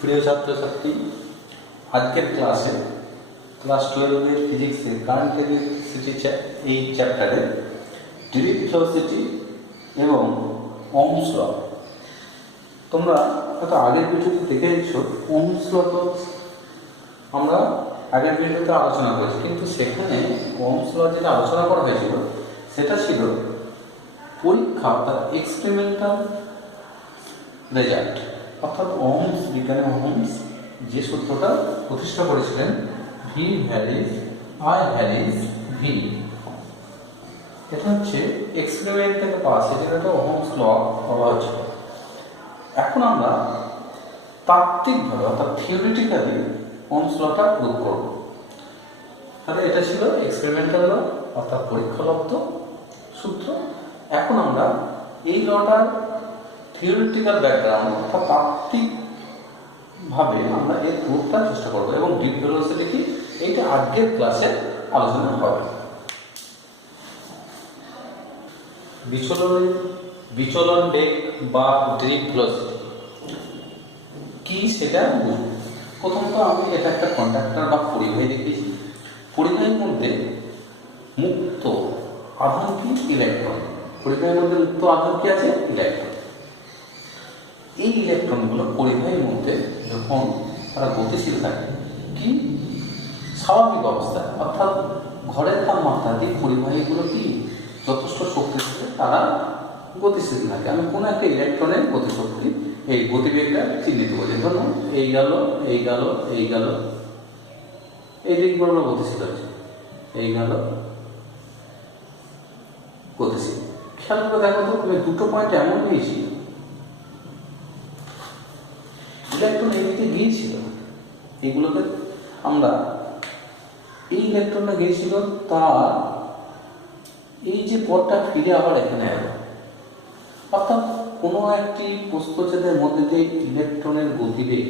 প্রিয় ছাত্রছাত্রী, আজকের ক্লাসে ক্লাস 12-এর ফিজিক্সের কারেন্ট ইলেকট্রিসিটি এই চ্যাপ্টারে ডিরেক্ট ভেলোসিটি এবং ওহমস ল। তোমরা হয়তো আগের ভিডিওতে দেখেছ, ওহমস ল তো আমরা আগের ভিডিওতে আলোচনা করেছি, কিন্তু সেখানে ওহমস ল যেটা আলোচনা করা হয়েছিল সেটা ছিল পরীক্ষা, অর্থাৎ এক্সপেরিমেন্টাল রেজাল্ট। অর্থাৎ ওহমস, বিজ্ঞানী ওহমস যে সূত্রটা প্রতিষ্ঠা করেছিলেন, V varies I varies V, এটা হচ্ছে এক্সপেরিমেন্ট থেকে পাওয়া, সেটা ওহমস ল বলা হচ্ছে। এখন আমরা তাত্ত্বিকভাবে অর্থাৎ থিওরিটিক্যালি ওহমস লটা প্রুভ করব। তাহলে এটা ছিল এক্সপেরিমেন্টাল ল, অর্থাৎ পরীক্ষালব্ধ সূত্র। এখন আমরা এই লটার থিওরিটিক্যাল ব্যাকগ্রাউন্ড অর্থাৎ তাত্ত্বিকভাবে আমরা এর প্রুফটা চেষ্টা করবো, এবং ডিপ ভেলোসিটি কি এইটা আজকের ক্লাসে আলোচনা হবে। বিচলন বেগ বা ডিপ ভেলোসিটি কি সেটা বুঝব। প্রথমত আমি এটা একটা কন্ডাক্টর বা পরিবাহী দেখিয়েছি। পরিবাহীর মধ্যে মুক্ত আধান কি? ইলেকট্রন। পরিবাহীর মধ্যে মুক্ত আধান কি আছে? ইলেকট্রন। এই ইলেকট্রনগুলো পরিবাহীর মধ্যে যখন তারা গতিশীল থাকে, কি স্বাভাবিক অবস্থায় অর্থাৎ ঘরের তাপমাত্রা দিয়ে পরিবাহীগুলো কি যথেষ্ট শক্তিশালী, তারা গতিশীল থাকে। আমি কোনো একটা ইলেকট্রনের গতিশক্তি, এই গতিবেগটা চিহ্নিত করি। ধরুন এই গেল, এই গেল, এই গেল, এই দিকগুলো গতিশীল আছে, এই গেল গতিশীল। খেয়াল করে দেখো তো, আমি দুটো পয়েন্ট এমন পেয়েছি, ইলেকট্রন এদিকে গিয়েছিল, এগুলোকে আমরা এই ইলেকট্রনটা গিয়েছিল, তার এই যে পথটা ফিরে আবার এখানে এলো। অর্থাৎ কোনো একটি প্রস্থচ্ছেদের মধ্যে দিয়ে ইলেকট্রনের গতিবেগ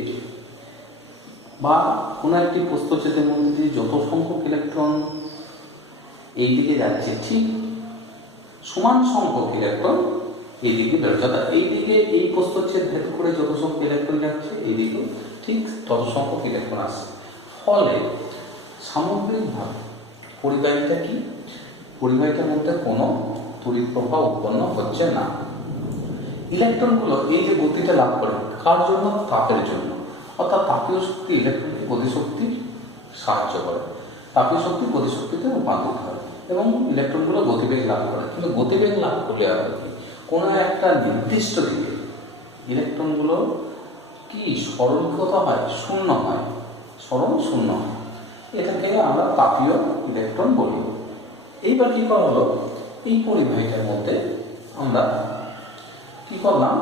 বা কোনো একটি প্রস্থচ্ছেদের মধ্যে দিয়ে যত সংখ্যক ইলেকট্রন এই দিকে যাচ্ছে, ঠিক সমান সংখ্যক ইলেকট্রন এইদিকে বেরোচ্ছে। অর্থাৎ এইদিকে এই প্রস্থচ্ছেদ ভেদ করে যত সংখ্যক ইলেকট্রন যাচ্ছে, এইদিকে ঠিক তত সংখ্যক ইলেকট্রন আসছে। ফলে সামগ্রিকভাবে পরিবাহীটা কি, পরিবাহীটার মধ্যে কোনো তড়িৎ প্রবাহ উৎপন্ন হচ্ছে না। ইলেকট্রনগুলো এই যে গতিটা লাভ করে, কার জন্য? তাপের জন্য। অর্থাৎ তাপীয় শক্তি ইলেকট্রনকে গতিশক্তির সাহায্য করে, তাপীয় শক্তি গতিশক্তিতে রূপান্তরিত হয় এবং ইলেকট্রনগুলো গতিবেগ লাভ করে। কিন্তু গতিবেগ লাভ করলে আর কি, কোনো একটা নির্দিষ্ট দিকে ইলেকট্রনগুলো কি সরলীকৃত হয়, শূন্য হয়, সরণ শূন্য হয়। এটাকে আমরা তাপীয় ইলেকট্রন বলি। এইবার কি করা হলো, এই পরিবাহীটার মধ্যে আমরা কি করলাম,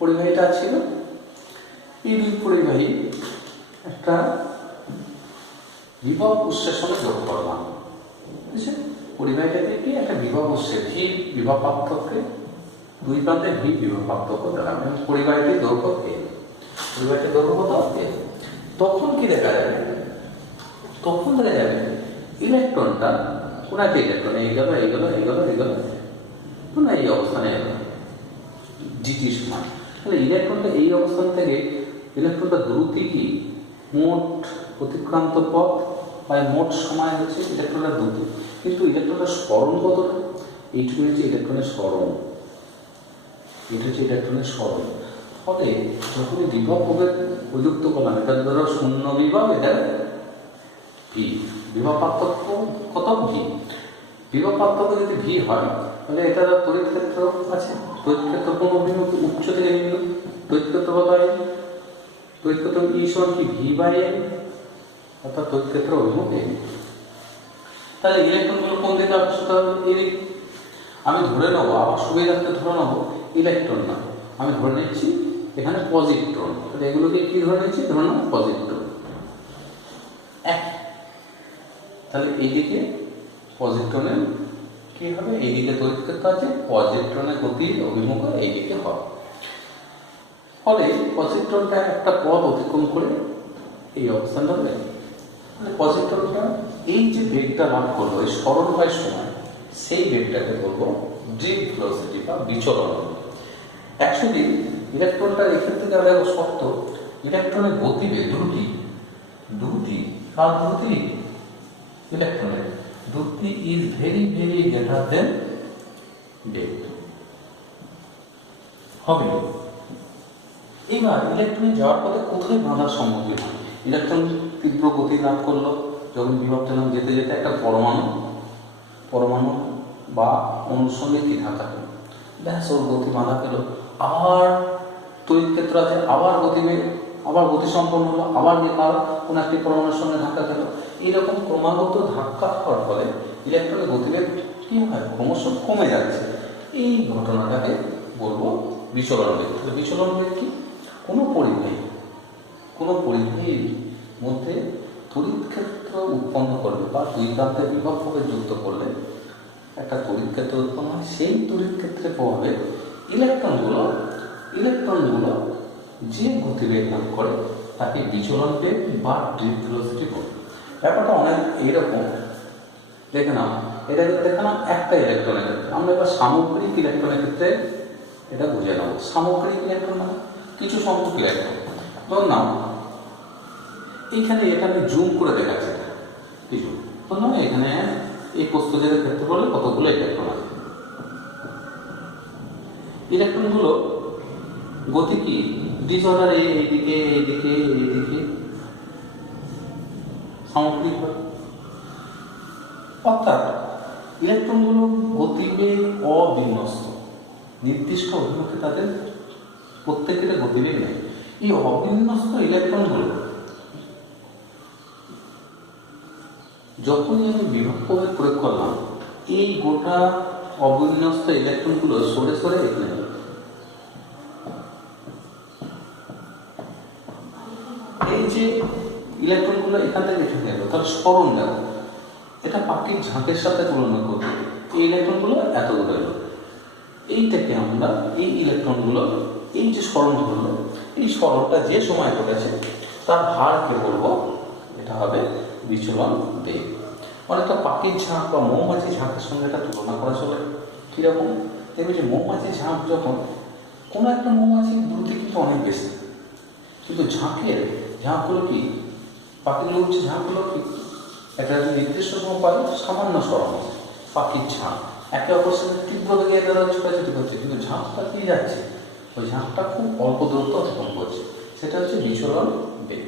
পরিবাহীটা ছিল, এই দুই পরিবাহী একটা বিভব উৎসের সঙ্গে যোগ করলাম। বুঝছে? পরিবাহীটাকে কি একটা বিভব উৎসে ভি বিভব পার্থক্যে, দুই প্রান্তে ভি বিভব পার্থক্য দিলাম, এবং পরিবাহীটির দৈর্ঘ্য এ, পরিবাহীটির দৈর্ঘ্য কত? এ। তখন কি দেখা যাবে? তখন দেখা যাবে ইলেকট্রনটা, কোন একটা ইলেকট্রন এই গেল, এই গেল, এই গেল, এই গেল, না এই অবস্থানে এলো জিটি সমান। তাহলে ইলেকট্রনটা এই অবস্থান থেকে, ইলেকট্রনটা দ্রুতি কি মোট অতিক্রান্ত পথ বা মোট সময় হচ্ছে ইলেকট্রনের দ্রুতি, কিন্তু ইলেকট্রনের স্মরণ কতটা? এইটুকু হচ্ছে ইলেকট্রনের স্মরণ, এটা হচ্ছে ইলেকট্রনের স্মরণ। ফলে যখনই বিভব প্রভেদ প্রযুক্ত করলাম, এটা ধরো শূন্য বিভব, এটা ভি, বিভব পার্থক্য কত? ভি। বিভব পার্থক্য যদি ভি হয়, তাহলে এটা তড়িৎ ক্ষেত্র আছে, তড়িৎ ক্ষেত্র কোন অভিমুখে উচ্চ থেকে নিল, তড়িৎ ক্ষেত্র কত হয়? তড়িৎ ক্ষেত্র ই সমান কি? ভি বাই এম, অর্থাৎ তড়িৎ ক্ষেত্র অভিমুখ এম। তাহলে ইলেকট্রনগুলো কোন দিকে আকর্ষিত হবে? এই দিকে। আমি ধরে নেবো, আবার সুবিধার্থে ধরে নেবো ইলেকট্রন না, আমি ধরে নিচ্ছি এখানে পজিট্রন। তাহলে এগুলোকে কি ধরে নিচ্ছি? ধরে নেব পজিট্রন। তাহলে এইদিকে পজিট্রনের কি হবে? এইদিকে তড়িৎ ক্ষেত্র আছে, পজিট্রনের গতির অভিমুখ এইদিকে হবে। ফলে পজিট্রনটা একটা পথ অতিক্রম করে এই অবস্থানটা হবে। মানে পজিট্রনটা এই যে বেগটা লাভ করলো, এই সরণ হয় সময়, সেই বেগটাকে বলবো ড্রিপ ভেলোসিটি বা বিচলন। অ্যাকচুয়ালি ইলেকট্রনটার এক্ষেত্রে গেলে শর্ত, ইলেকট্রনের গতিবেগ দ্রুতি কার দ্রুতি? ইলেকট্রনের দ্রুতি is very very greater than বেগ হবে। এবার ইলেকট্রনে যাওয়ার পথে কোথায় বাধার সম্মুখীন হয়? ইলেকট্রন তীব্র গতি লাভ করলো যখন বিভব চালক যেতে যেতে একটা পরমাণু বা অণুর সঙ্গে কি ধাক্কা পেল, ব্যাস ওর গতি বাধা পেল। আবার তড়িৎ ক্ষেত্র আছে, আবার গতিবেগ, আবার গতি সম্পন্ন হলো, আবার তার কোনো একটি পরমাণুর সঙ্গে ধাক্কা খেল। এইরকম ক্রমাগত ধাক্কা খাওয়ার ফলে ইলেকট্রনের গতিবেগ কি হয়? ক্রমশ কমে যাচ্ছে। এই ঘটনাটাকে বলবো বিচলন বেগ। বিচলন বেগ কি? কোনো পরিবাহীর মধ্যে তড়িৎ ক্ষেত্র উৎপন্ন করলে বা দুই প্রান্তে বিভবভাবে যুক্ত করলে একটা তড়িৎ ক্ষেত্র উৎপন্ন হয়। সেই তড়িৎ ক্ষেত্রের প্রভাবে ইলেকট্রনগুলো যে গতিবেগ লাভ করে তাকে বিচলন বেগ বা ড্রিফট ভেলোসিটি বলে। ব্যাপারটা অনেক এইরকম। দেখে নাও, এটা দেখে নাও একটা ইলেকট্রনের ক্ষেত্রে। আমরা এবার সামগ্রিক ইলেকট্রনের ক্ষেত্রে এটা বুঝে নেব। সামগ্রিক ইলেকট্রন মানে কিছু সংখ্যক ইলেকট্রন। ধর নাও এখানে জুম করে দেখাচ্ছে কিছু, ধর নাও এখানে এই প্রস্থচ্ছেদের ক্ষেত্রে বলে কতগুলো ইলেকট্রন আছে। ইলেকট্রনগুলো গতি কি? ডিসঅর্ডার, এইদিকে সামগ্রিক হয়। অর্থাৎ ইলেকট্রনগুলো গতিবেগ অবিন্যস্ত, নির্দিষ্ট অভিমুখে তাদের প্রত্যেকের গতিবেগ নেই। এই অবিন্যস্ত ইলেকট্রনগুলো যখনই আমি বিভব প্রয়োগ করলাম, এই গোটা অবিন্যস্ত ইলেকট্রনগুলো সরে সরে এখানে গেল। এই যে ইলেকট্রনগুলো এখান থেকে এখানে গেল, তার স্মরণ গেল। এটা পাখির ঝাঁকের সাথে তুলনা করবে। এই ইলেকট্রনগুলো এত দূরে গেল। এইটাকে আমরা এই ইলেকট্রনগুলো এই যে স্মরণ করলো, এই স্মরণটা যে সময় ঘটেছে তার হারকে বলবো, এটা হবে বিচলন বেগ। অনেকটা পাখির ঝাঁক বা মৌমাছি ঝাঁকের সঙ্গে এটা তুলনা করা চলে। কীরকম? দেখবে যে মৌমাছি ঝাঁক যখন কোনো একটা মৌমাছির দ্রুতি কিন্তু অনেক বেশি, কিন্তু ঝাঁকগুলো কি, পাখিগুলো উঠছে ঝাঁকগুলো কি একটা নির্দিষ্ট সময় পায় সামান্য স্মরণ। পাখির ঝাঁক একে অপরের সাথে তীব্র বেগে তারা ছোটাছুটি করছে, কিন্তু ঝাঁকটা কি যাচ্ছে, ওই ঝাঁকটা খুব অল্প দূরত্ব অতিক্রম করছে। সেটা হচ্ছে বিচলন বেগ।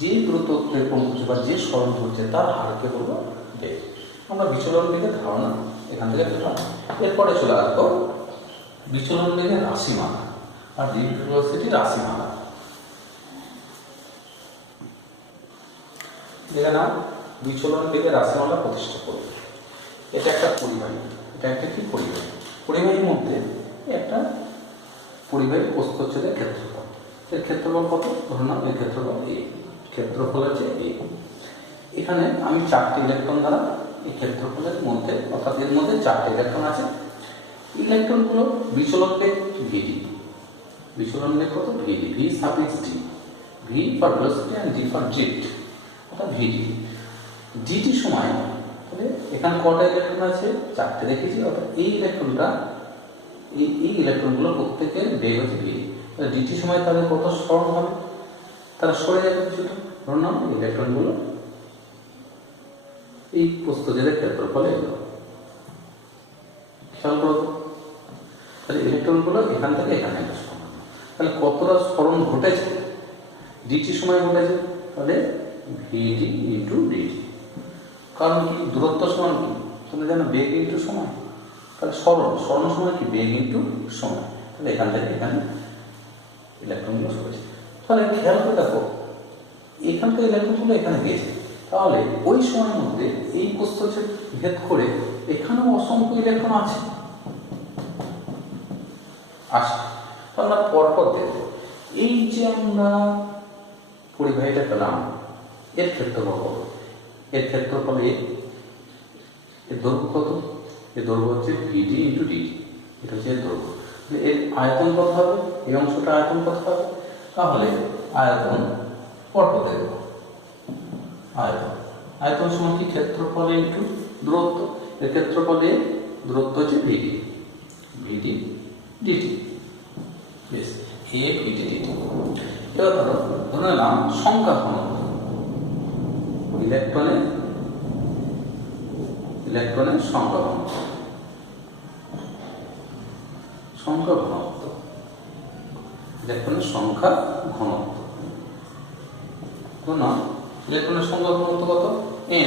যে দূরত্ব অতিক্রম করছে বা যে স্মরণ করছে তার হারকে বলবো বেগ। আমরা বিচলন বেগের ধারণা এখান থেকে পেলাম। এরপরে চলে আসবো বিচলন বেগের রাশিমালা আর ড্রিফট ভেলোসিটির রাশিমালা। দেখে নাও, বিচলন বেগের রাশিমালা প্রতিষ্ঠা করবে। এটা একটা পরিবাহী, এটা একটা কি পরিবাহী? পরিবাহীর মধ্যে একটা পরিবাহী প্রস্থচ্ছেদের ক্ষেত্রফল। এর ক্ষেত্রফল কত? ধরুন না, এর ক্ষেত্রফল এ, ক্ষেত্রফল হচ্ছে এ। এখানে আমি 4টি ইলেকট্রন দ্বারা এই ক্ষেত্রফলের মধ্যে, অর্থাৎ এর মধ্যে 4টি ইলেকট্রন আছে। ইলেকট্রনগুলো বিচলন বেগ ভিডি, বিচলন বেগ কত? V D, V suffix D, V for velocity and D for drift, অর্থাৎ ভিডি। ডিটি সময় তাহলে এখানে কটা ইলেকট্রন আছে? 4টে দেখেছি। অর্থাৎ এই ইলেকট্রনগুলো প্রত্যেকের বেগ হচ্ছে ভিডি। তাহলে ডিটি সময় তাদের কত স্মরণ হবে? তারা সরে যাবে কিছুটা। ধরুন না ইলেকট্রনগুলো এই প্রস্থচ্ছেদের ক্ষেত্রফলে এলো, খেয়াল করবো। তাহলে ইলেকট্রনগুলো এখান থেকে এখানে একটা স্মরণ, তাহলে কতটা স্মরণ ঘটেছে? ডিটি সময় ঘটেছে, তাহলে ভিডি ইন্টু ডিটি। কারণ কি? দূরত্ব সমান কি? তোমরা জানো বেগ ইন্টু সময়। তাহলে স্মরণ সময় কি? বেগ ইন্টু সময়। তাহলে এখান থেকে এখানে ইলেকট্রনগুলো সরেছে। তাহলে খেয়াল করে দেখো, এখান থেকে ইলেকট্রনগুলো এখানে গিয়েছে, তাহলে ওই সময়ের মধ্যে এই প্রস্থচ্ছেদ ভেদ করে এখানেও অসংখ্য ইলেকট্রন আছে। তাহলে পরপর দেখো, এই যে আমরা পরিবাহীটা পেলাম, এর ক্ষেত্রফল কত? এর ক্ষেত্রফল এর দৈর্ঘ্য কত? এর দৈর্ঘ্য হচ্ছে ভিডি ইন্টু ডিটি, এটা হচ্ছে এর দৈর্ঘ্য। এর আয়তন কত হবে? এই অংশটা আয়তন কত হবে? তাহলে আয়তন পরপর দেখব। আয়তন সমান কি? ক্ষেত্রফল ইন্টু দূরত্ব। এর ক্ষেত্রফলে দূরত্ব হচ্ছে ভিডি ডিটি। বেশ, এ ভিডি ডিটি। এবার ধরে নিলাম সংখ্যা ঘনত্ব, ইলেকট্রনের সংখ্যা ঘনত্ব, ইলেকট্রনের সংখ্যা ঘনত্ব। ধরুন ইলেকট্রনের সংখ্যা ঘনত্ব কত?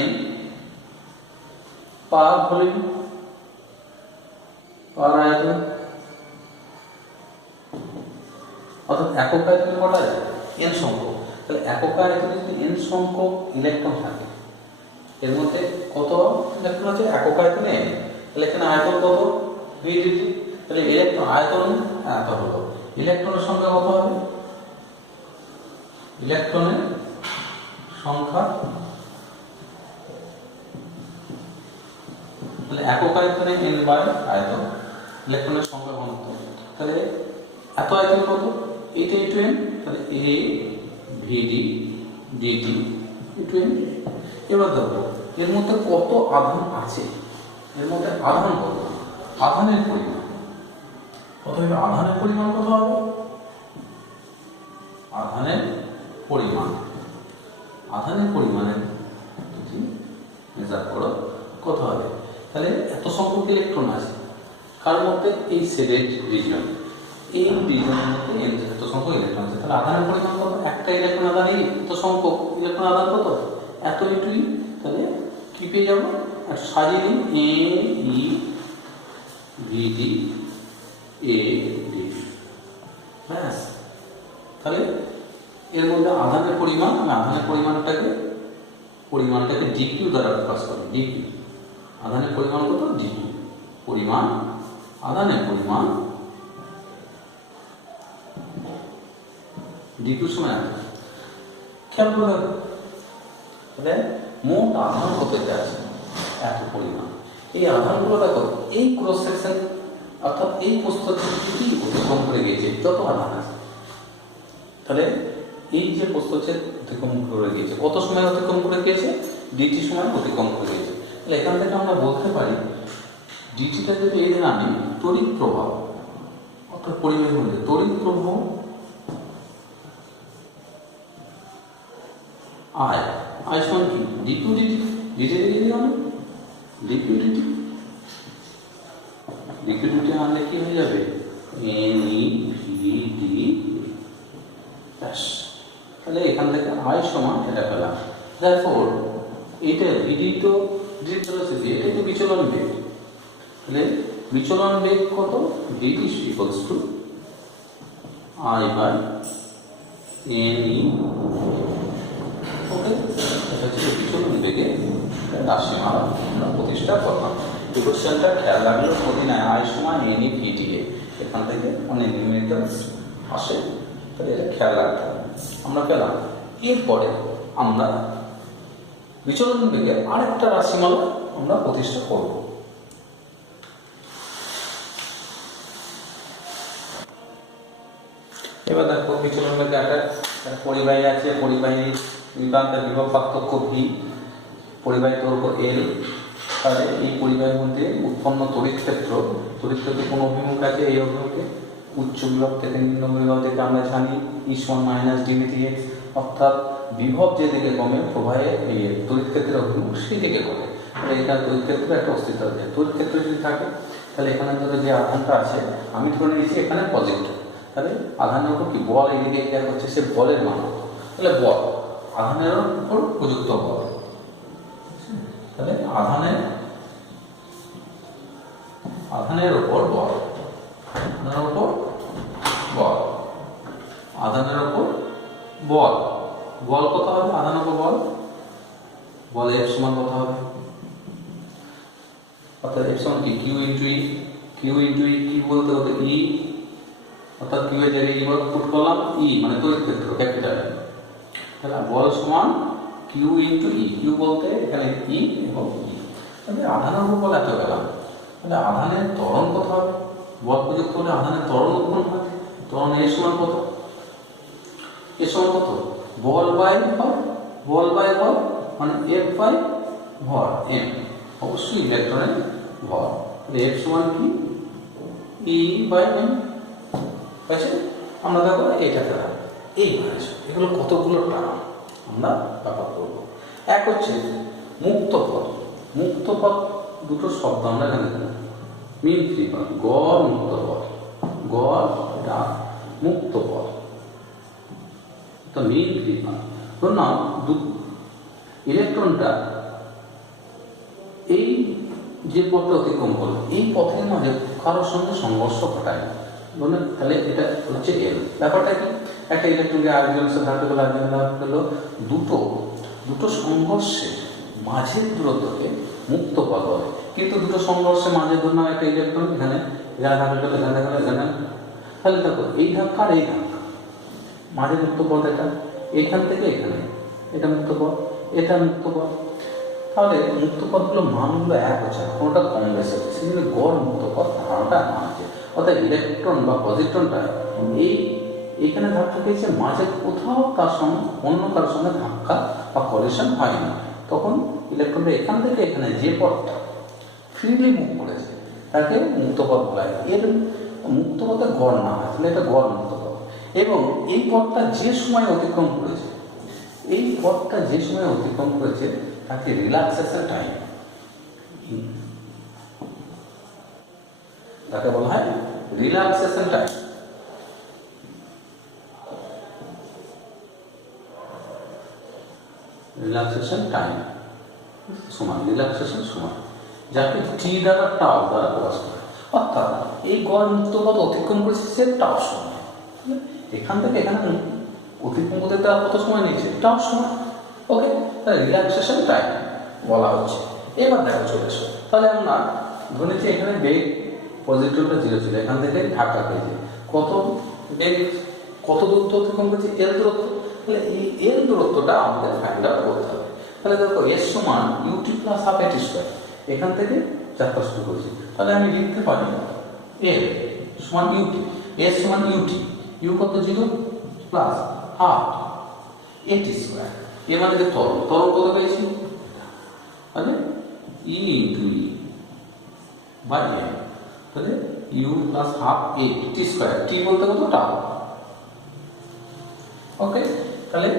n পার ভলিউম, পার আয়তন, অর্থাৎ একক আয়তনে কটা আছে? n সংখ্যক। তাহলে একক আয়তনে যদি n সংখ্যক ইলেকট্রন থাকে, এর মধ্যে কত ইলেকট্রন আছে একক আয়তনে? তাহলে এখানে আয়তন কত? ভিডিটি। তাহলে ইলেকট্রন আয়তন এত হলো, ইলেকট্রনের সংখ্যা কত হবে? ইলেকট্রনের সংখ্যা, তাহলে একক আয়তনে n বাই আয়তন, ইলেকট্রনের সংখ্যা ঘনত্ব। তাহলে এত আয়তন কত? এইটা ইন্টু n, তাহলে a V D D T into n। এবার দেখো এর মধ্যে কত আধান আছে, এর মধ্যে আধান কত? আধানের পরিমাণ কত হবে? আধানের পরিমাণ কত হবে? আধানের পরিমাণের যদি মেজার করো কত হবে? তাহলে এত সংখ্যক ইলেকট্রন আছে কার মধ্যে? এই সেভেজ রিজিয়ন, এই রিজিয়নের মধ্যে এত সংখ্যক ইলেকট্রন আছে। তাহলে আধানের পরিমাণ কত? একটা ইলেকট্রন আধানই এত সংখ্যক ইলেকট্রন আধান কত? এত ইন্টু ই। তাহলে কি পেয়ে যাবো? একটু সাজিয়ে নিই, এ ই ভিডি এ ডি, ব্যাস। তাহলে এর মধ্যে আধানের পরিমাণ, আমি আধানের পরিমাণটাকে ডিকিউ দ্বারা প্রকাশ করি। ডিকিউ, আধানের পরিমাণ কত? ডিকিউ পরিমাণ, আধানের পরিমাণ ডিকিউ সময় আছে। খেয়াল করে দেখো তাহলে মোট আধান কত এটা আছে? এত পরিমাণ। এই আধানগুলো দেখো এই ক্রস সেকশন অর্থাৎ এই প্রস্থচ্ছেদটি অতিক্রম করে গিয়েছে যত আধান আছে। তাহলে এই যে প্রস্থচ্ছেদ অতিক্রম করে গিয়েছে, কত সময় অতিক্রম করে গিয়েছে? ডিটি সময় অতিক্রম করে গিয়েছে। তাহলে এখান থেকে আমরা বলতে পারি ডিটিটা যদি এই দিন আনি তড়িৎ প্রবাহ, অর্থাৎ পরিবাহী মধ্যে তড়িৎ প্রবাহ আই সমান কি? ডিকিউ ডিটি, ডিটি ডিটি মানে ডিকিউ ডিটি, ডিকিউ ডিটি আনলে কি হয়ে যাবে? এন ই ভি ডি, ব্যাস। তাহলে এখান থেকে আই সমান এটা পেলাম। therefore এইটা ভিডি তো ডিটি চলেছে, এটা তো বিচলন বেগ। তাহলে বিচলন বেগ কত? V D equals to I by N E. Okay, এটা হচ্ছে বিচলন বেগে রাশিমালা আমরা প্রতিষ্ঠা করলাম। এই কোশ্চেনটা খেয়াল রাখলে প্রতি নাই আই সমান এন ই ভিডি এ, এখান থেকে অনেক নিউমেরিক্যালস আসে। তাহলে এটা খেয়াল রাখতে হবে। আমরা পেলাম। এরপরে আমরা বিচলন বেগের আরেকটা রাশিমালা আমরা প্রতিষ্ঠা করব। এবার দেখো বিচলন বেগে একটা পরিবাহী আছে, পরিবাহী প্রান্তের বিভব পার্থক্য ভি, পরিবাহী দৈর্ঘ্য এল। তাহলে এই পরিবাহীর মধ্যে উৎপন্ন তড়িৎ ক্ষেত্র কোন অভিমুখ আছে? এই অভিমুখে। উচ্চ বিভব থেকে নিম্ন বিভব থেকে আমরা জানি E1 মাইনাস dVdx, অর্থাৎ বিভব যেদিকে কমে প্রবাহের এই তড়িৎ ক্ষেত্রের অভিমুখ সেই দিকে কমে। তাহলে এখানে তড়িৎ ক্ষেত্রে একটা অস্তিত্ব আছে। তড়িৎ ক্ষেত্র যদি থাকে তাহলে এখানে ধরো যে আধানটা আছে আমি ধরে নিয়েছি এখানে পজিটিভ, তাহলে আধানের উপর কি বল এদিকে খেয়াল হচ্ছে, সে বলের মান কত? তাহলে বল আধানের উপর প্রযুক্ত বল, তাহলে আধানের উপর বল, আধানের উপর বল কত হবে? আধানের উপর বল এর সমান কত হবে? অর্থাৎ এর সমান কি? কিউ ইন্টু ই, কি বলতে হতো ই, অর্থাৎ কিউ এর জায়গায় ই পুট করলাম, ই মানে তড়িৎ ক্ষেত্র ক্যাপিটাল। তাহলে বল সমান কিউ ইন্টু ই, কিউ বলতে এখানে ই এবং ই। তাহলে আধানের উপর বল এত পেলাম। তাহলে আধানের ত্বরণ কত হবে? বল প্রযুক্ত হলে আধানের ত্বরণ উৎপন্ন হয়। ত্বরণ এর সমান কত? এর সমান কত? বল বাই ভর মানে এফ বাই ভর এম, অবশ্যই ইলেকট্রনের ভর। এফ সমান কি? ই বাই এম, পাইছে? আমরা দেখো এটা ফেলা এইভাবে। এগুলো কতগুলো টার্ম আমরা ব্যাপার করবো। এক হচ্ছে মুক্ত পথ। মুক্ত পথ দুটো শব্দ আমরা এখানে মিন ফ্রি পথ, গড় মুক্ত পথ, গড় এটা মুক্ত পথ, তো মিন ফ্রি পথ। ধরুন না ইলেকট্রনটা এই যে পথটা অতিক্রম করলো, এই পথের মাঝে কারোর সঙ্গে সংঘর্ষ ঘটায় না, বললেন তাহলে এটা হচ্ছে এল। ব্যাপারটা কি, একটা ইলেকট্রনকে আরেকজনের সাথে ধাক্কা গেলো, আরেকজনের ধাক্কা গেলো, দুটো সংঘর্ষে মাঝের দূরত্বকে মুক্ত পথ হবে। কিন্তু দুটো সংঘর্ষে মাঝে ধরুন একটা ইলেকট্রন এখানে ধাক্কা গেলো, এখানে গেলো, এখানে, তাহলে দেখো এই ধাক্কা আর এই ধাক্কা মাঝে মুক্ত পথ, এটা এখান থেকে এখানে এটা মুক্ত পথ, এটা মুক্ত পথ। তাহলে মুক্ত পথগুলো মানগুলো এক হচ্ছে না, কোনোটা কম বেশি হচ্ছে, সেজন্য গড় মুক্ত পথ ধারণাটা মানছে। অর্থাৎ ইলেকট্রন বা পজিট্রনটা এইখানে ধাক্কা খেয়েছে, মাঝে কোথাও তার সঙ্গে অন্য কারোর সঙ্গে ধাক্কা বা কলিশন হয়নি, তখন ইলেকট্রনটা এখান থেকে এখানে যে পথটা ফ্রিলি মুভ করেছে তাকে মুক্ত পথ বলা হয়। এর মুক্ত পথে গড় না হয়, তাহলে এটা গড় মুক্ত পথ। এবং এই পথটা যে সময় অতিক্রম করেছে, এই পথটা যে সময় অতিক্রম করেছে তাকে রিল্যাক্সেশন টাইম, তাকে বলা হয় রিল্যাক্সেশন টাইম। রিল্যাক্সেশন টাইম সমান রিল্যাক্সেশন সময়, যাকে টি দ্বারা টাও দ্বারা প্রকাশ করে। অর্থাৎ এই গড় মুক্ত পথ অতিক্রম করেছে সে টাও সময়, এখান থেকে এখানে অতিক্রম করতে তার কত সময় নিয়েছে, টাও সময়। ওকে, তাহলে রিল্যাক্সেশন টাইম বলা হচ্ছে। এবার দেখো চলে এসো, তাহলে আমরা ধরে নিচ্ছি এখানে বেগ পজিটিভটা 0 ছিল, এখান থেকে ধাক্কা খেয়েছে, কত বেগ, কত দূরত্ব অতিক্রম করেছে, এল দূরত্ব। তাহলে এই এল দূরত্বটা আমাদের ফাইন্ড আউট করতে হবে। তাহলে দেখো এস সমান ইউটি প্লাস হাফ এটি স্কোয়ার, এখান থেকে যাত্রা শুরু করেছি। তাহলে আমি লিখতে পারি এল সমান ইউটি, এস সমান ইউটি, ইউ কত 0 প্লাস হাফ এটি স্কোয়ার। এর মানে যে ত্বরণ কত পেয়েছি, তাহলে E into E by M, তাহলে U plus half A T square, T বলতে কত টাও। ওকে, তাহলে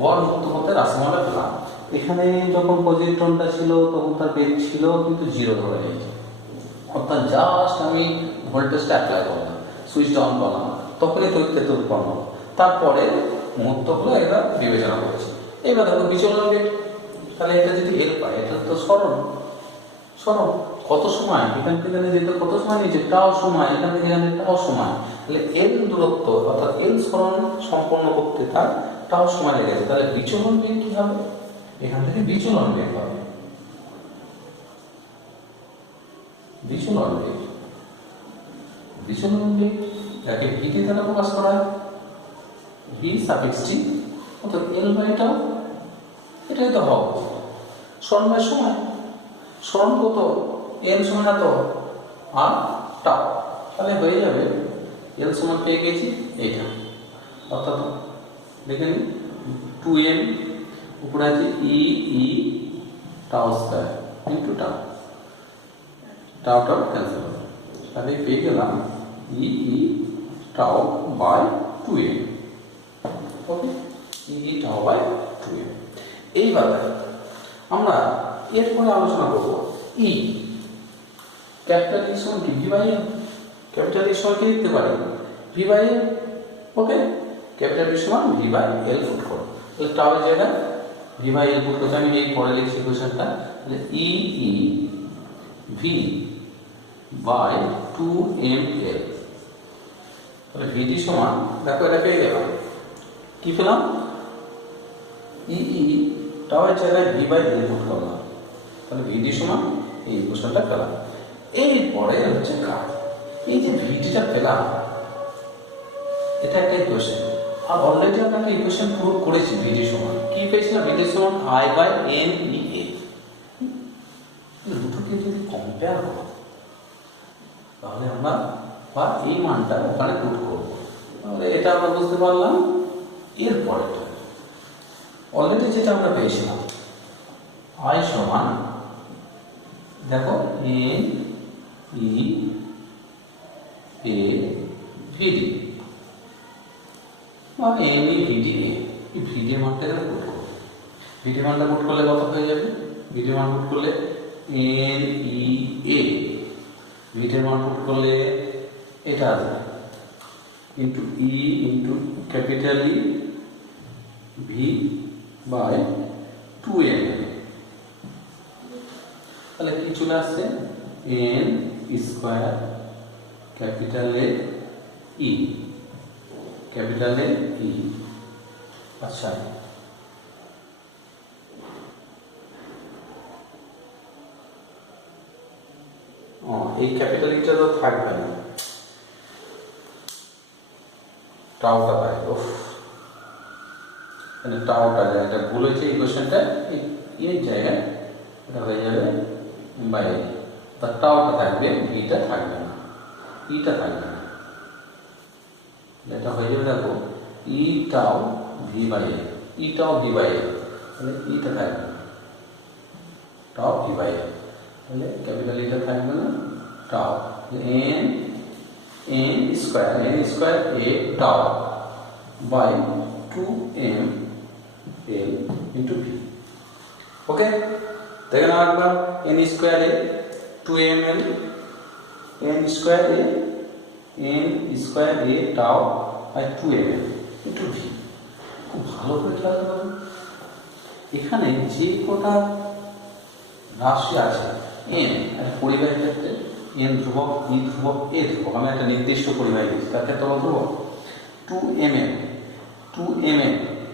গড় মুক্ত পথের রাশিমালা পেলাম। এখানে যখন পজিট্রনটা ছিল তখন তার বেগ ছিল কিন্তু 0 ধরে নিয়েছে, অর্থাৎ জাস্ট আমি ভোল্টেজটা অ্যাপ্লাই করলাম, সুইচটা অন করলাম, তখনই তড়িৎ ক্ষেত্র উৎপন্ন হলো। তারপরে মুহূর্তগুলো এরা বিবেচনা করেছে। এবার দেখো বিচলন বেগ, তাহলে এটা যদি এল পায়, এটা তো সরণ কত সময় এখান থেকে এখানে যেতে কত সময় নিয়েছে, টাও সময়, এখান থেকে এখানে টাও সময়। তাহলে এল দূরত্ব অর্থাৎ এল সরণ সম্পন্ন করতে তার টাও সময় লেগেছে। তাহলে বিচলন বেগ কি হবে, এখান থেকে বিচলন বেগ হবে, বিচলন বেগ যাকে ভিটি দ্বারা প্রকাশ করা হয়, ভি সাফিক্স টি, অর্থাৎ এল বাই টাও, এটাই তো হবে সরণ বাই সময়। সরণ কত, এল সমান এত আর টাও, তাহলে হয়ে যাবে এল সমান পেয়ে গেছি এইটা, অর্থাৎ দেখে নিন 2m উপরে আছে ই ই টাও স্কয়ার ইন্টু টাও, টাও ক্যান্সেল হবে, তাহলে পেয়ে গেলাম ই ই টাও বাই 2m। ওকে, ই ই টাও বাই 2m। এইবার আমরা এরপরে আলোচনা করবো ই ক্যাপিটাল ই সমান কি V by L, capital E সমান কি লিখতে পারি V by L. Okay, capital E সমান ভি বাই এল ফুট করো, তাহলে টাও এর জায়গায় ভি বাই এল ফুট করতে আমি এই পরে লিখছি ইকুয়েশনটা, তাহলে ই ই ভি বাই 2ml, তাহলে ভিটি সমান দেখো এটা পেয়ে গেলাম, কি পেলাম ই ই টাও এর জায়গায় ভি বাই এল ফুট করলাম, তাহলে ভিটি সমান এই ইকুয়েশনটা পেলাম। এরপরে হচ্ছে কাজ, এই যে ভিটিটা পেলাম এটা একটা ইকুয়েশন, আর অলরেডি আমরা একটা ইকুয়েশন প্রুভ করেছি ভিটি সমান কি পেয়েছিলাম, ভিটি সমান আই বাই এন ই এ। দুটোকে যদি কম্পেয়ার করো তাহলে আমরা বা এই মানটা ওখানে পুট করব, তাহলে এটা আমরা বুঝতে পারলাম। এরপরে অলরেডি যেটা আমরা পেয়েছিলাম আই সমান দেখো এন ই এ ভিডি, আর এমনি ভিডি এ, এই ভিডির মানটা এখানে পুট করবো। ভিডি মানটা পুট করলে কত হয়ে যাবে? ভিডি মান পুট করলে এন ই এ, ভিডির মান পুট করলে এটা আসবে into E into capital E V by 2m। তাহলে কি চলে আসছে? N square capital A E, capital A E. আচ্ছা, এই ক্যাপিটাল ইটা তো থাকবে না, টাওটা থাকবে। ওফ, মানে টাওটা যায়, এটা ভুল হয়েছে। এই কোশ্চেনটা এই জায়গায় এটা হয়ে যাবে বাইরে, তার টাওটা থাকবে, ভিটা থাকবে না, ইটা থাকবে না। এটা হয়ে যাবে, দেখো ই টাও ভি বাই এ, ই টাও ভি বাই এ, তাহলে ইটা থাকবে না, টাও ভি বাই এ, তাহলে ক্যাপিটাল ইটা থাকবে না, টাও N N square A tau by 2m l into V. Okay, দেখে নাও একবার, N square A 2m l, N square A tau by 2m l into V. খুব ভালো করে খেয়াল করুন, এখানে যে কটা রাশি আছে এন, পরিবাহীর ক্ষেত্রে এন ধ্রুবক, ই ধ্রুবক, এ ধ্রুবক, আমি একটা নির্দিষ্ট পরিবাহী দিচ্ছি, তার ক্ষেত্রে ধ্রুবক 2m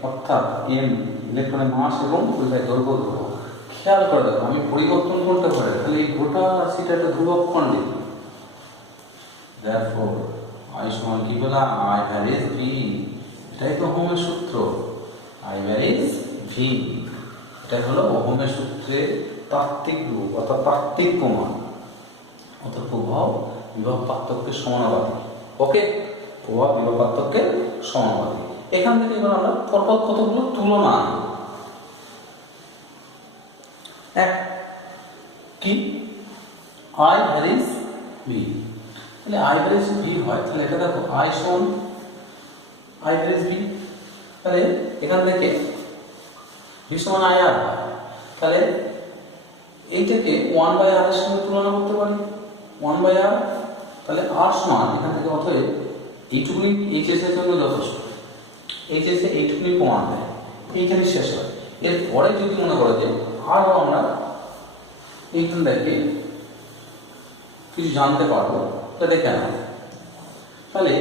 অর্থাৎ m ইলেকট্রনের মাস এবং পরিবাহী দৈর্ঘ্য ধ্রুবক। খেয়াল করে দেখো, আমি পরিবর্তন কোনটা করে, তাহলে এই গোটা রাশিটা একটা ধ্রুবক খণ্ডে। Therefore I সমান কি পেলাম? I ভ্যারিজ v, এটাই তো ওহমের সূত্র, I ভ্যারিজ v। এটা হলো ওহমের সূত্রের তাত্ত্বিক রূপ, অর্থাৎ তাত্ত্বিক প্রমাণ, অর্থাৎ প্রভাব বিভব পার্থক্যের সমানুপাতিক। ওকে, প্রভাব বিভব পার্থক্যের সমানুপাতিক। এখান থেকে এবার আমরা পরপর কতগুলো তুলনা আনব। এক কি? আই ভ্যারিজ ভি, তাহলে আই ভ্যারিজ ভি হয়, তাহলে এটা দেখো আই সমান আই ভ্যারিজ ভি, তাহলে এখান থেকে ভি সমান আই আর হয়, তাহলে এইটাকে 1/r এর সঙ্গে তুলনা করতে পারি, 1/r, তাহলে আর সমান এখান থেকে অতএব এইটুকুনি এইচএস এর জন্য যথেষ্ট, এইচএস এ এইটুকুনি প্রমাণ দেয়, এইখানে শেষ হয়। এরপরে যদি মনে করো যে আরও আমরা এইখান থেকে কিছু জানতে পারবো, তা দেখে না, তাহলে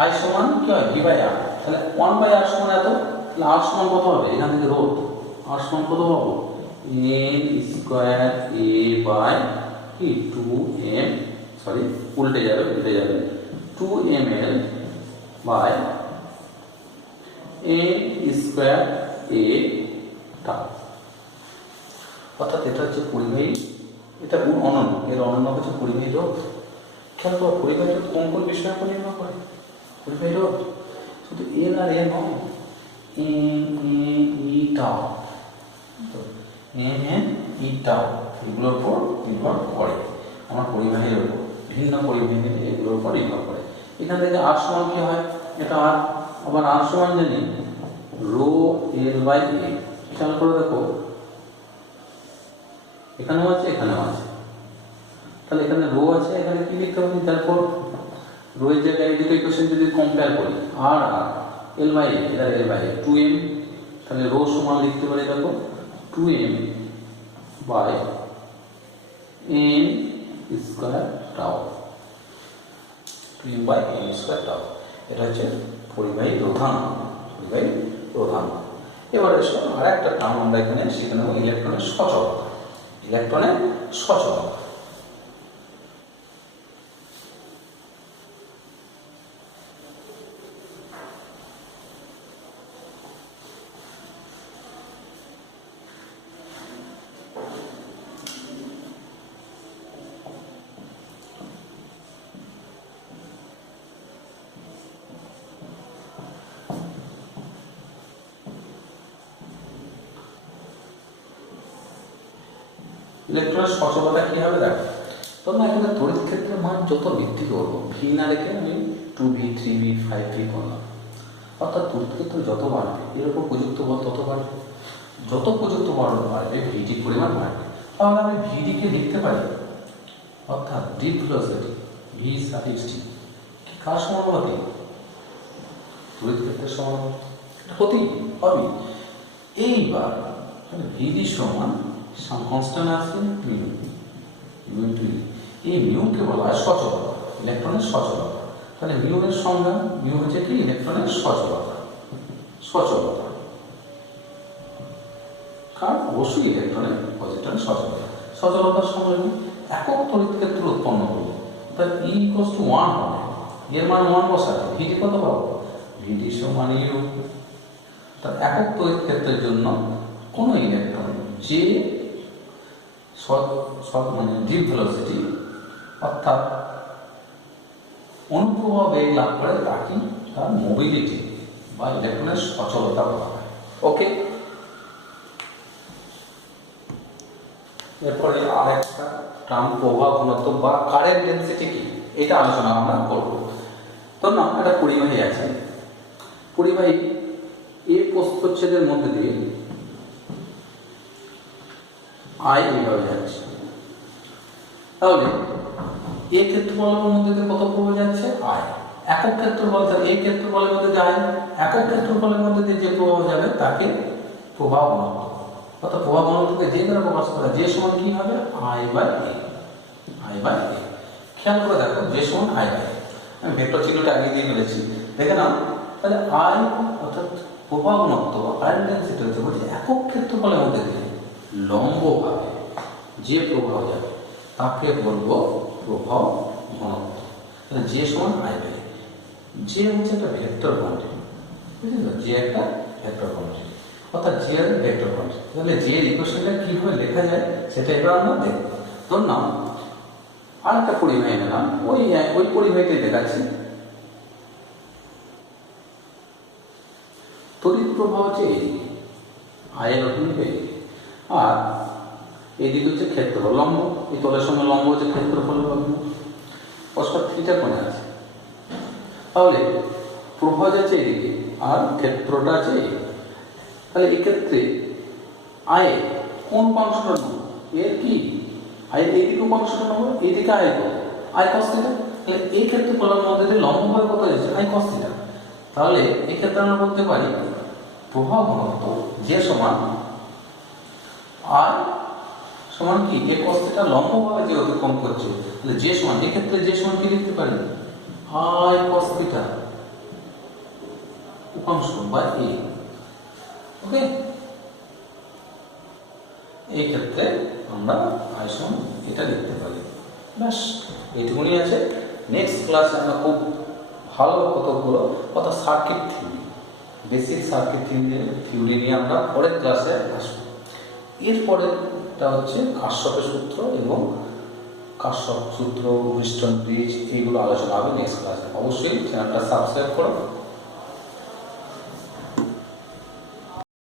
আই সমান কি হয়? ভি বাই আর, তাহলে 1/r সমান এত, তাহলে আর সমান কত হবে? এখান থেকে রোধ, আর সমান কত পাবো? এন স্কোয়ার এ বাই কি 2m, সরি উল্টে যাবে 2ml by N square A টাও। অর্থাৎ এটা হচ্ছে পরিবাহী, এটা অনন্য, এর অনন্য হচ্ছে পরিবাহী রোধ। খেয়াল করো, পরিবাহী রোধ কোন কোন বিষয় উপর নির্ভর করে? পরিবাহী রোধ শুধু এন আর এ নয়, এন ই টাও, এন ই টাও এগুলোর উপর নির্ভর করে আমার পরিবাহীর উপর, ভিন্ন পরিবাহী এগুলোর উপর নির্ভর করে। এখান থেকে আর সমান কি হয়? এটা আর, আবার আর সমান জানি রো এল বাই এ। খেয়াল করে দেখো, এখানেও আছে এখানেও আছে, তাহলে এখানে রো আছে, এখানে কি লিখতে হবে? তারপর রো এর জায়গায় এই দুটো ইকুয়েশন যদি কম্পেয়ার করি, আর আর এল বাই এ, এটা এল বাই এ 2m, তাহলে রো সমান লিখতে পারি দেখো 2m বাই n স্কয়ার টাও, 2m বাই n স্কয়ার টাও। এটা হচ্ছে পরিবাহী রোধাঙ্ক, পরিবাহী রোধাঙ্ক। এবারে আর একটা টার্ম আমরা এখানে শিখে নেব, ইলেকট্রনের সচলতা। ইলেকট্রনের সচলতা, ইলেকট্রনের সচলতা কি হবে দেখো। তোমরা এখানে তড়িৎ ক্ষেত্রের মান যত বৃদ্ধি করবো, ভি না রেখে আমি 2v 3v 5v করলাম, অর্থাৎ তড়িৎ ক্ষেত্র যত বাড়বে এর উপর প্রযুক্ত বল তত বাড়বে, যত প্রযুক্ত বল বাড়বে ভিডির পরিমাণ বাড়বে। তাহলে আমি ভিডিকে লিখতে পারি, অর্থাৎ ডিপ ভেলোসিটি ভি সাফিক্স টি কি কার সমানুপাতিক? তড়িৎ ক্ষেত্রের সমানুপাতিক, এটা হতেই হবে। এইবার ভিডি সমান কনস্ট্যান্ট আছে মিউ, মিউ ইন্টু এই মিউকে বলা হয় সচলতা, ইলেকট্রনের সচলতা। তাহলে মিউ এর সংজ্ঞা, মিউ হচ্ছে কি ইলেকট্রনের সচলতা, সচলতা কার? অবশ্যই ইলেকট্রনের পজিট্রনের সচলতা। সচলতার সঙ্গে একক তড়িৎ ক্ষেত্র উৎপন্ন করবে, তাহলে ই ইকুয়ালস টু 1 হবে, এর মান 1 বসাতে ভিডি কত পাবো? ভিডি সমান ইউ। তার একক তড়িৎ ক্ষেত্রের জন্য কোন ইলেকট্রন যে মানে ডিপ ভেলোসিটি অর্থাৎ অনুপ্রবাহ বেগ লাভ করে তাকে তার মোবিলিটি বা ইলেকট্রনের সচলতা বলা হয়। ওকে, এরপরে আরেকটা টার্ম প্রবাহ ঘনত্ব বা কারেন্ট ডেনসিটি কি, এটা আলোচনা আমরা করব। ধরুন একটা পরিবাহী আছে, পরিবাহী এ প্রস্থচ্ছেদের মধ্যে দিয়ে আই এইভাবে যাচ্ছে, তাহলে এ ক্ষেত্রফলের মধ্যে দিয়ে কত প্রবাহ যাচ্ছে? আই। একক ক্ষেত্রফল, তাহলে এই ক্ষেত্রফলের মধ্যে যায় একক ক্ষেত্রফলের মধ্যে দিয়ে যে প্রবাহ যাবে তাকে প্রবাহ ঘনত্ব, অর্থাৎ প্রবাহ ঘনত্বকে যে দ্বারা প্রকাশ করা, যে সমান কি হবে? I by A, I by A. খেয়াল করে দেখো, যে সমান আই বাই এ, আমি ভেক্টর চিহ্নটা আগে দিয়ে ফেলেছি, দেখে নাও। তাহলে আই অর্থাৎ প্রবাহ ঘনত্ব বা কারেন্ট ডেনসিটি হচ্ছে বলছে একক ক্ষেত্রফলের মধ্যে দিয়ে লম্বভাবে যে প্রবাহ যাবে তাকে বলবো প্রবাহ ঘনত্ব। তাহলে যে সমান আই বাই এ, যে হচ্ছে একটা ভেক্টর কোয়ান্টিটি, বুঝলেন? যে একটা ভেক্টর কোয়ান্টিটি, অর্থাৎ যে এর ভেক্টর কোয়ান্টিটি। তাহলে যে ইকুয়েশনটা কিভাবে লেখা যায় সেটা এবার আমরা দেখব। ধরুন না আর একটা পরিবাহী নিলাম, ওই পরিবাহীতে দেখাচ্ছি তড়িৎ প্রবাহ হচ্ছে এইদিকে, আয়ের অভিমুখে এইদিকে, আর এইদিকে হচ্ছে ক্ষেত্রফল লম্ব, এই তলের সঙ্গে লম্ব হচ্ছে ক্ষেত্রফল অভিমুখ, পরস্পর থিটা কোণে আছে। তাহলে প্রবাহ যাচ্ছে এইদিকে আর ক্ষেত্রটা আছে এইদিকে। তাহলে এক্ষেত্রে আয়ে কোন উপাংশটা নেব? এর কি আয়ের এইদিকে উপাংশটা নেব, এইদিকে আয় কত? I cos theta. তাহলে এই ক্ষেত্রফলের মধ্যে দিয়ে লম্বভাবে কত যাচ্ছে? I cos theta. তাহলে এক্ষেত্রে আমরা বলতে পারি প্রবাহ ঘনত্ব যে সমান আর সমান কি এ কস থিটা, লম্বভাবে যে অতিক্রম করছে, তাহলে যে সমান, এক্ষেত্রে যে সমান কি লিখতে পারি? আই কস থিটা উপাংশ বাই এ। ওকে, এই ক্ষেত্রে আমরা আই সমান এটা লিখতে পারি। ব্যাস এইটুকুনি আছে। নেক্সট ক্লাসে আমরা খুব ভালো কতগুলো অর্থাৎ circuit theory, basic circuit theory নিয়ে আমরা পরের ক্লাসে আসবো। এরপরেটা হচ্ছে কাশ্যপের সূত্র এবং কাশ্যপ সূত্র, হুইস্টন ব্রিজ, এইগুলো আলোচনা হবে নেক্সট ক্লাসে। অবশ্যই চ্যানেলটা সাবস্ক্রাইব করো।